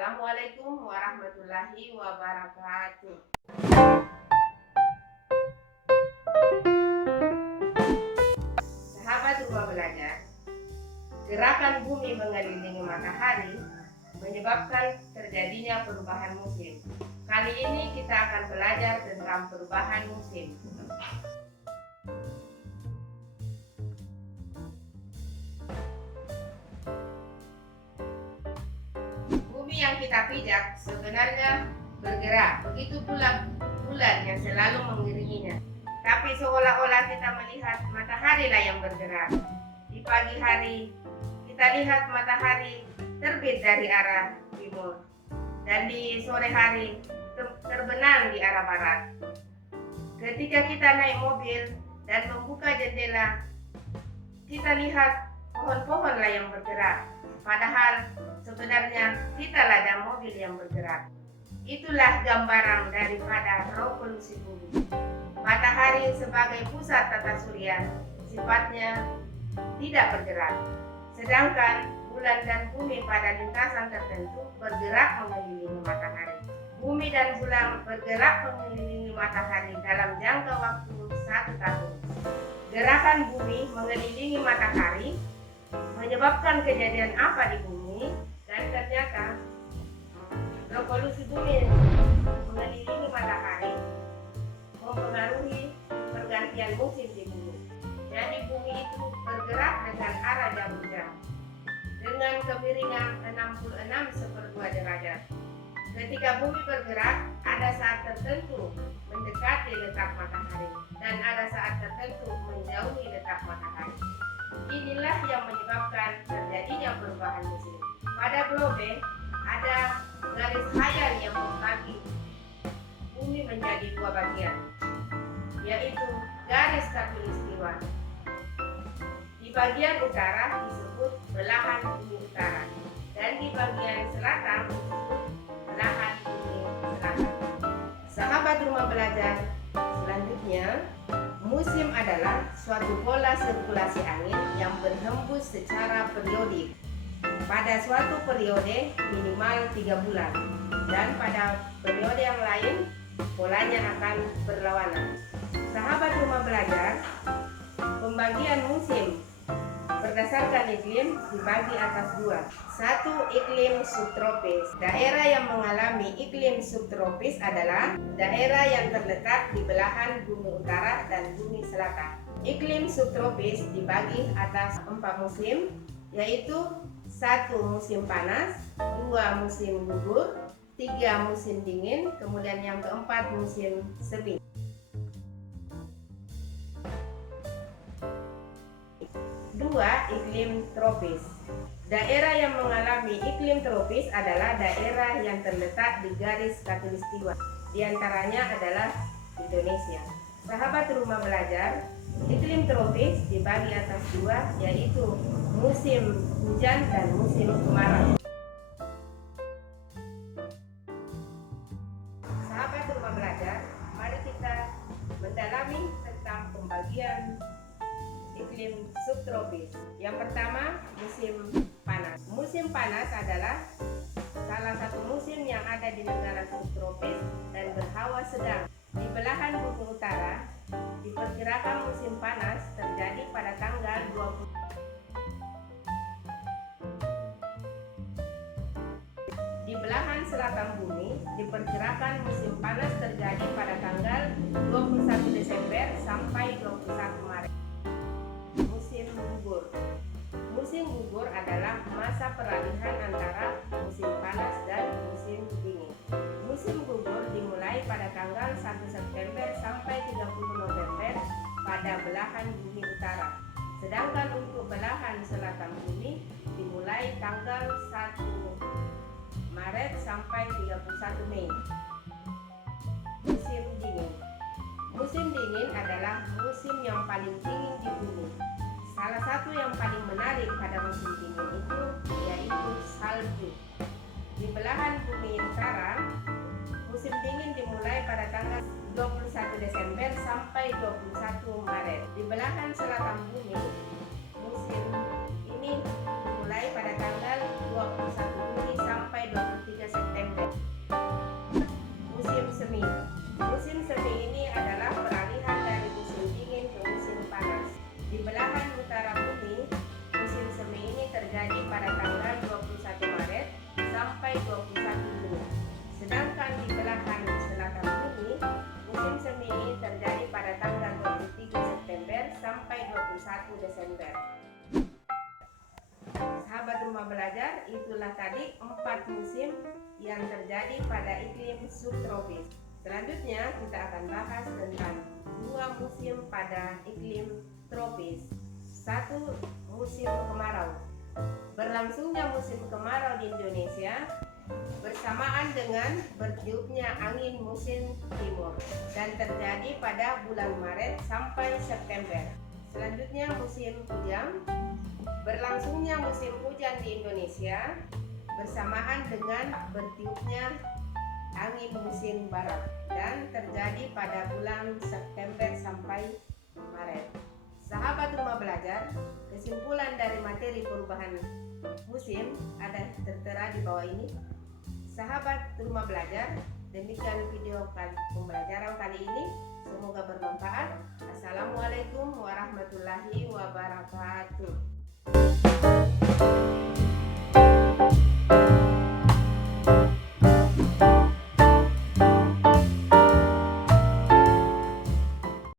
Assalamualaikum warahmatullahi wabarakatuh. Sahabat rumah belajar, gerakan bumi mengelilingi matahari menyebabkan terjadinya perubahan musim. Kali ini kita akan belajar tentang perubahan musim. Bumi yang kita pijak sebenarnya bergerak, begitu pula bulan yang selalu mengiringinya. Tapi seolah-olah kita melihat matahari lah yang bergerak. Di pagi hari kita lihat matahari terbit dari arah timur, dan di sore hari terbenam di arah barat. Ketika kita naik mobil dan membuka jendela, kita lihat pohon-pohonlah yang bergerak, padahal sebenarnya kitalah dan mobil yang bergerak. Itulah gambaran daripada revolusi bumi. Matahari sebagai pusat tata surya sifatnya tidak bergerak, sedangkan bulan dan bumi pada lintasan tertentu bergerak mengelilingi matahari. Bumi dan bulan bergerak mengelilingi matahari dalam jangka waktu 1 tahun. Gerakan bumi mengelilingi matahari menyebabkan kejadian apa di bumi, dan ternyata revolusi bumi mengelilingi matahari mempengaruhi pergantian musim di bumi. Jadi bumi itu bergerak dengan arah jarum jam dengan kemiringan 66/2 derajat. Ketika bumi bergerak, ada saat tertentu mendekati letak matahari dan ada saat tertentu menjauhi letak matahari. Inilah yang menyebabkan terjadinya perubahan musim. Pada globe ada garis khayal yang membagi bumi menjadi 2 bagian, yaitu garis khatulistiwa. Di bagian utara disebut belahan bumi utara, dan di bagian selatan disebut belahan bumi selatan. Sahabat rumah belajar, selanjutnya, musim adalah suatu pola sirkulasi angin yang berhembus secara periodik. Pada suatu periode minimal 3 bulan, dan pada periode yang lain polanya akan berlawanan. Sahabat rumah belajar, pembagian musim berdasarkan iklim dibagi atas 2. 1. Iklim subtropis. Daerah yang mengalami iklim subtropis adalah daerah yang terletak di belahan bumi utara dan bumi selatan. Iklim subtropis dibagi atas 4 musim, yaitu 1. Musim panas, 2. Musim gugur, 3. Musim dingin, kemudian yang keempat musim semi. 2. Iklim tropis. Daerah yang mengalami iklim tropis adalah daerah yang terletak di garis khatulistiwa. Di antaranya adalah Indonesia. Sahabat rumah belajar, iklim tropis dibagi atas 2, yaitu musim hujan dan musim kemarau. Sahabat rumah belajar, mari kita mendalami tentang pembagian iklim subtropis. Yang pertama, musim panas. Musim panas adalah salah satu musim yang ada di negara subtropis dan berhawa sedang. Di belahan bumi utara, diperkirakan musim panas terjadi pada tanggal 20. Di belahan selatan bumi, diperkirakan musim panas terjadi pada tanggal 21 Desember sampai 21 Maret. Musim gugur. Musim gugur adalah masa peralihan antara musim panas dan musim dingin. Musim gugur dimulai pada tanggal 1 September sampai 30 November pada belahan bumi utara. Sedangkan untuk belahan selatan bumi dimulai tanggal 1 Maret sampai 31 Mei. Musim dingin. Musim dingin adalah musim yang paling dingin di bumi. Salah satu yang paling menarik pada musim dingin itu yaitu salju. Di belahan bumi utara, musim dingin dimulai pada tanggal 21 Desember sampai 21 Maret. Di belahan selatan bumi, musim ini dimulai pada tanggal 21 Juni sampai 23 September. sampai 21 Juni. Sedangkan di belahan selatan bumi, musim semi ini terjadi pada tanggal 23 September sampai 21 Desember. Sahabat rumah belajar, itulah tadi 4 musim yang terjadi pada iklim subtropis. Selanjutnya kita akan bahas tentang 2 musim pada iklim tropis. 1. Musim kemarau. Berlangsungnya musim kemarau di Indonesia bersamaan dengan bertiupnya angin musim timur dan terjadi pada bulan Maret sampai September. Selanjutnya musim hujan. Berlangsungnya musim hujan di Indonesia bersamaan dengan bertiupnya angin musim barat dan terjadi pada bulan September sampai Maret. Sahabat rumah belajar, kesimpulan dari materi perubahan musim ada tertera di bawah ini. Sahabat rumah belajar, demikian video pembelajaran kali ini. Semoga bermanfaat. Assalamualaikum warahmatullahi wabarakatuh.